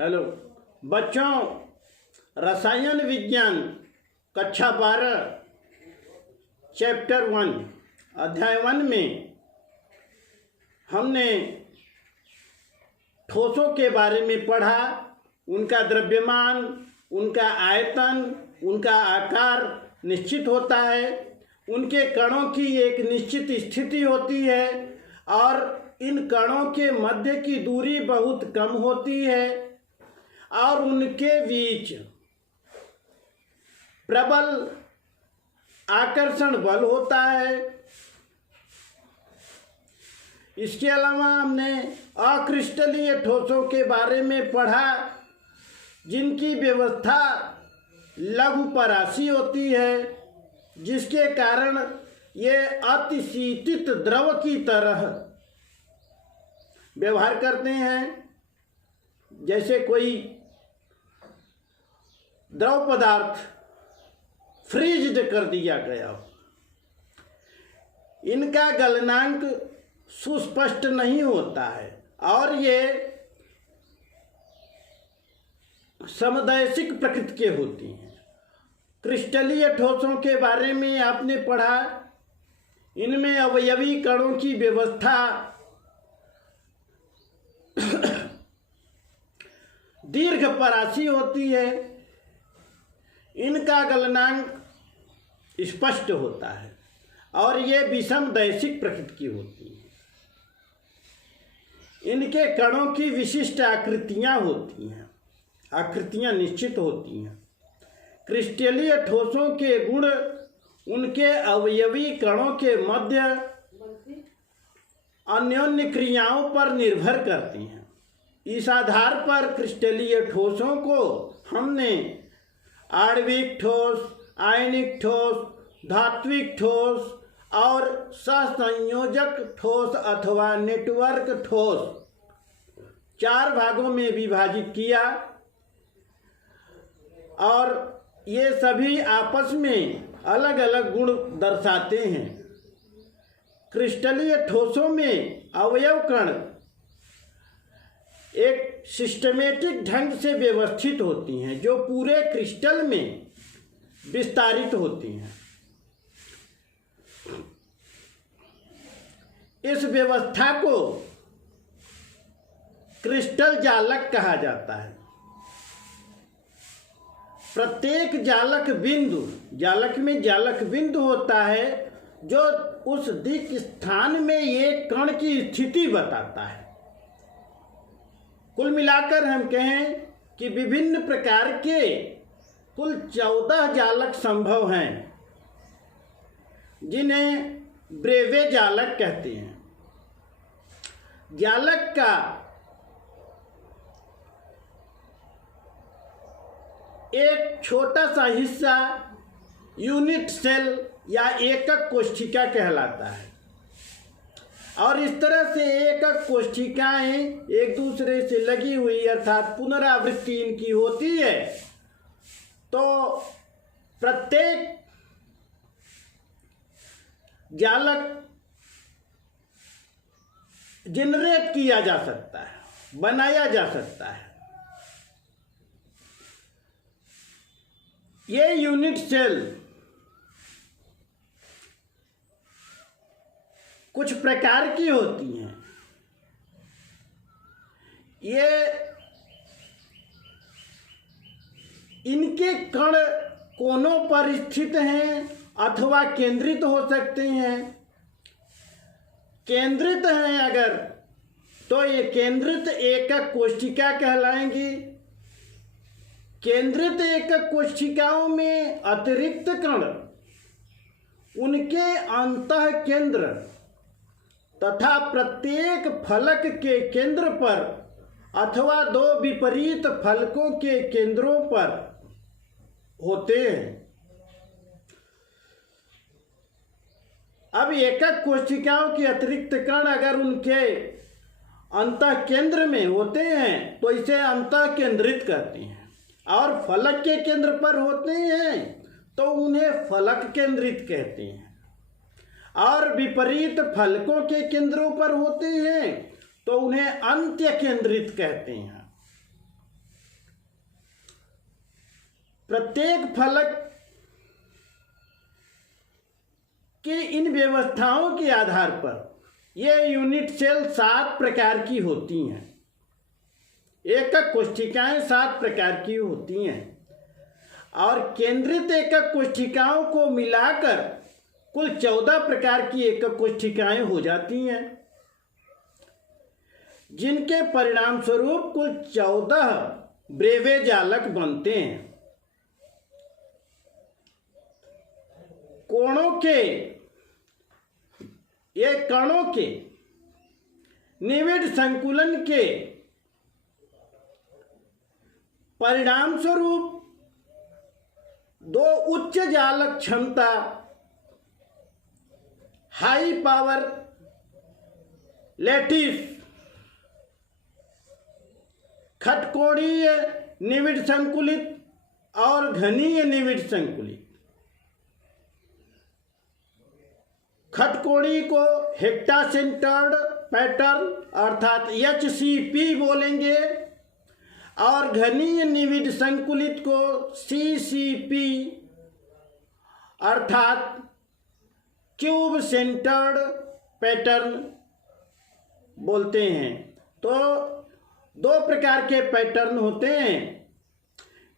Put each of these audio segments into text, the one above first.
Hello बच्चों, रसायन विज्ञान कक्षा 12 चैप्टर 1 अध्याय 1 में हमने ठोसों के बारे में पढ़ा। उनका द्रव्यमान, उनका आयतन, उनका आकार निश्चित होता है, उनके कणों की एक निश्चित स्थिति होती है और इन कणों के मध्य की दूरी बहुत कम होती है और उनके बीच प्रबल आकर्षण बल होता है। इसके अलावा हमने अक्रिस्टलीय ठोसों के बारे में पढ़ा, जिनकी व्यवस्था लघु परासी होती है, जिसके कारण ये अतिशीतित द्रव की तरह व्यवहार करते हैं। जैसे कोई द्रव पदार्थ फ्रीज्ड कर दिया गया हो। इनका गलनांक सुस्पष्ट नहीं होता है और ये समदैशिक प्रकृति के होती हैं। क्रिस्टलीय ठोसों के बारे में आपने पढ़ा, इनमें अवयवी कणों की व्यवस्था दीर्घ परासी होती है, इनका गलनांक स्पष्ट होता है और ये विषम दैशिक प्रकृति की होती है। इनके कणों की विशिष्ट आकृतियां होती हैं, आकृतियां निश्चित होती हैं। क्रिस्टलीय ठोसों के गुण उनके अवयवी कणों के मध्य अन्योन्य क्रियाओं पर निर्भर करती हैं। इस आधार पर क्रिस्टलीय ठोसों को हमने आणविक ठोस, आयनिक ठोस, धात्विक ठोस और सहसंयोजक ठोस अथवा नेटवर्क ठोस 4 भागों में विभाजित किया और ये सभी आपस में अलग अलग गुण दर्शाते हैं। क्रिस्टलीय ठोसों में अवयव कण एक सिस्टमेटिक ढंग से व्यवस्थित होती हैं, जो पूरे क्रिस्टल में विस्तारित होती हैं। इस व्यवस्था को क्रिस्टल जालक कहा जाता है। प्रत्येक जालक बिंदु, जालक में जालक बिंदु होता है जो उस दिक् स्थान में एक कण की स्थिति बताता है। कुल मिलाकर हम कहें कि विभिन्न प्रकार के कुल 14 जालक संभव हैं, जिन्हें ब्रेवे जालक कहते हैं। जालक का एक छोटा सा हिस्सा यूनिट सेल या एकक कोशिका कहलाता है और इस तरह से एकक कोशिकाएं एक दूसरे से लगी हुई अर्थात पुनरावृत्ति इनकी होती है, तो प्रत्येक जालक जनरेट किया जा सकता है, बनाया जा सकता है। ये यूनिट सेल कुछ प्रकार की होती हैं। ये इनके कण कोनों पर स्थित हैं अथवा केंद्रित हो सकते हैं। केंद्रित हैं अगर, तो ये केंद्रित एकक कोशिका कहलाएंगी। केंद्रित एकक कोशिकाओं में अतिरिक्त कण उनके अंतः केंद्र तथा प्रत्येक फलक के केंद्र पर अथवा 2 विपरीत फलकों के केंद्रों पर होते हैं। अब एकक कोशिकाओं के अतिरिक्त कण अगर उनके अंतः केंद्र में होते हैं तो इसे अंतः केंद्रित कहते हैं, और फलक के केंद्र पर होते हैं तो उन्हें फलक केंद्रित कहते हैं, और विपरीत फलकों के केंद्रों पर होते हैं तो उन्हें अंत्य केंद्रित कहते हैं। प्रत्येक फलक के इन व्यवस्थाओं के आधार पर ये यूनिट सेल 7 प्रकार की होती हैं। एकक कोशिकाएं 7 प्रकार की होती हैं और केंद्रित एकक कोशिकाओं को मिलाकर कुल 14 प्रकार की एकक कोशिकाएं हो जाती हैं, जिनके परिणाम स्वरूप कुल 14 ब्रेवे जालक बनते हैं। कणों के निविड़ संकुलन के परिणाम स्वरूप 2 उच्च जालक क्षमता हाई पावर लैटिस खटकोणीय निविड़ संकुलित और घनीय निविड़ संकुलित। खटकोणी को हेक्टा सेंटर्ड पैटर्न अर्थात HCP बोलेंगे और घनीय निविड़ संकुलित को CCP अर्थात क्यूब सेंटर्ड पैटर्न बोलते हैं। तो 2 प्रकार के पैटर्न होते हैं।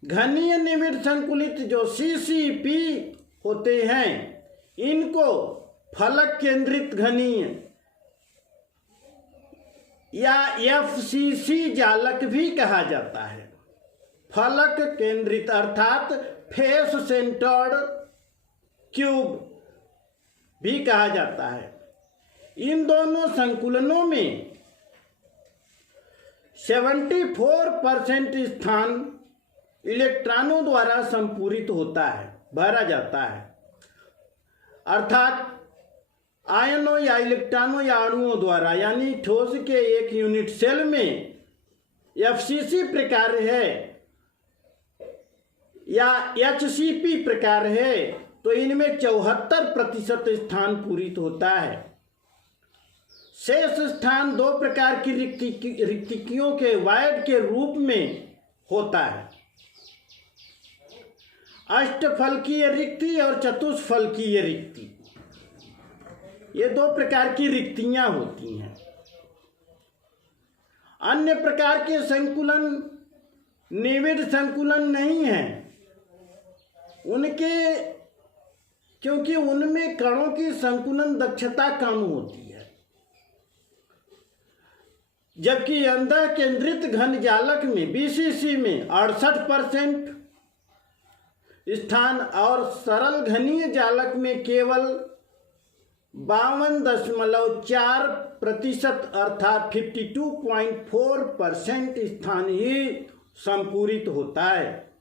घनीय निविड़ संकुलित जो CCP होते हैं, इनको फलक केंद्रित घनीय या FCC जालक भी कहा जाता है। फलक केंद्रित अर्थात फेस सेंटर्ड क्यूब भी कहा जाता है। इन दोनों संकुलनों में 74% स्थान इलेक्ट्रॉनों द्वारा संपूरित होता है, भरा जाता है, अर्थात आयनों या इलेक्ट्रॉनों या अणुओं द्वारा। यानी ठोस के एक यूनिट सेल में FCC प्रकार है या HCP प्रकार है तो इनमें 74% स्थान पूरित होता है। शेष स्थान 2 प्रकार की रिक्तियों के वायड के रूप में होता है, अष्टफलकीय रिक्ति और चतुष्फलकीय रिक्ति। ये 2 प्रकार की रिक्तियां होती हैं। अन्य प्रकार के संकुलन निविड़ संकुलन नहीं है क्योंकि उनमें कणों की संकुलन दक्षता कम होती है, जबकि अंतः केंद्रित घन जालक में BCC में 68% स्थान और सरल घनीय जालक में केवल 52.4% अर्थात 52.4% स्थान ही संपूरित होता है।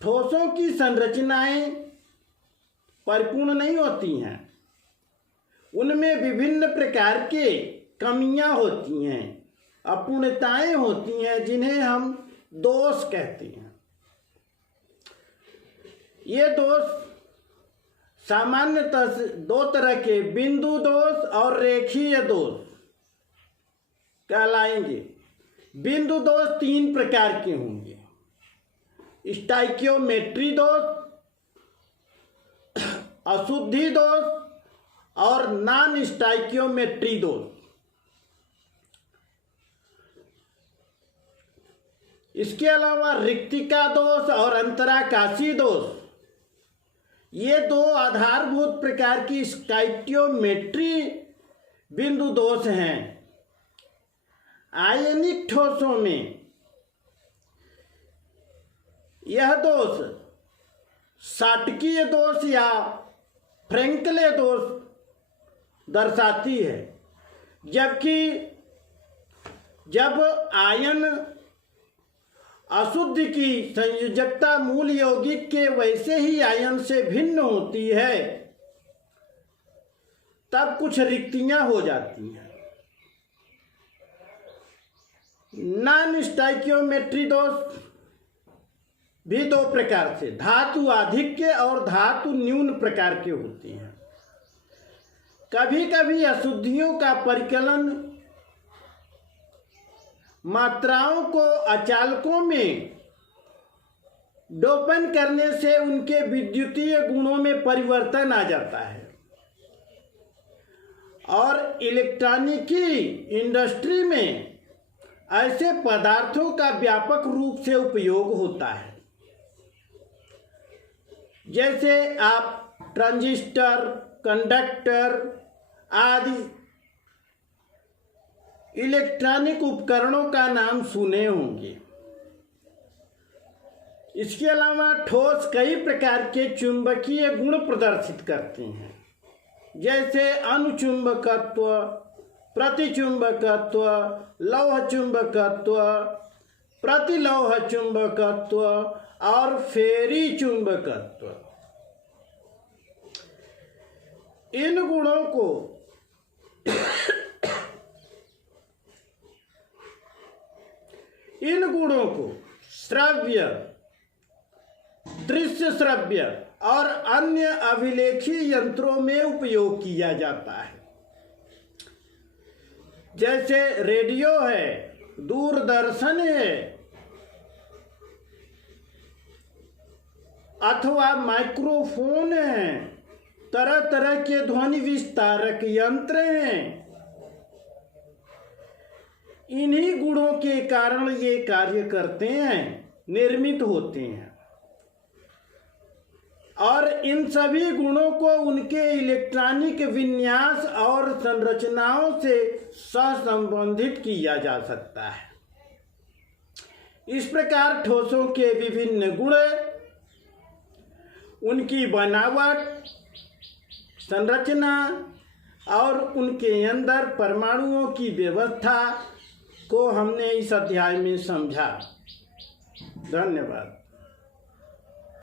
ठोसों की संरचनाएं परिपूर्ण नहीं होती हैं, उनमें विभिन्न प्रकार के कमियां होती हैं, अपूर्णताएं होती हैं, जिन्हें हम दोष कहते हैं। ये दोष सामान्यतः 2 तरह के बिंदु दोष और रेखीय दोष कहलाएंगे। बिंदु दोष 3 प्रकार के होंगे: स्टाइकियोमेट्री दोष, अशुद्धि दोष और नॉन स्टाइकियोमेट्री दोष। इसके अलावा रिक्तिका दोष और अंतराकाशी दोष, ये 2 आधारभूत प्रकार की स्टाइकियोमेट्री बिंदु दोष हैं। आयनिक ठोसों में यह दोष शाटकीय दोष या फ्रैंकले दोष दर्शाती है, जबकि जब आयन अशुद्ध की संयोजकता मूल यौगिक के वैसे ही आयन से भिन्न होती है, तब कुछ रिक्तियां हो जाती हैं। नॉन स्टाइकियोमेट्री दोष भी 2 प्रकार से धातु आधिक्य और धातु न्यून प्रकार के होते हैं। कभी कभी अशुद्धियों का परिकलन मात्राओं को अचालकों में डोपन करने से उनके विद्युतीय गुणों में परिवर्तन आ जाता है और इलेक्ट्रॉनिकी इंडस्ट्री में ऐसे पदार्थों का व्यापक रूप से उपयोग होता है। जैसे आप ट्रांजिस्टर, कंडक्टर आदि इलेक्ट्रॉनिक उपकरणों का नाम सुने होंगे। इसके अलावा ठोस कई प्रकार के चुंबकीय गुण प्रदर्शित करते हैं, जैसे अनुचुंबकत्व, प्रतिचुंबकत्व, लौह चुंबकत्व, प्रतिलौह चुंबकत्व और फेरी चुंबकत्व। इन गुणों को श्रव्य, दृश्य श्रव्य और अन्य अभिलेखी यंत्रों में उपयोग किया जाता है। जैसे रेडियो है, दूरदर्शन है अथवा माइक्रोफोन है, तरह तरह के ध्वनि विस्तारक यंत्र हैं। इन्हीं गुणों के कारण ये कार्य करते हैं, निर्मित होते हैं और इन सभी गुणों को उनके इलेक्ट्रॉनिक विन्यास और संरचनाओं से सहसंबंधित किया जा सकता है। इस प्रकार ठोसों के विभिन्न गुण, उनकी बनावट, संरचना और उनके अंदर परमाणुओं की व्यवस्था को हमने इस अध्याय में समझा। धन्यवाद।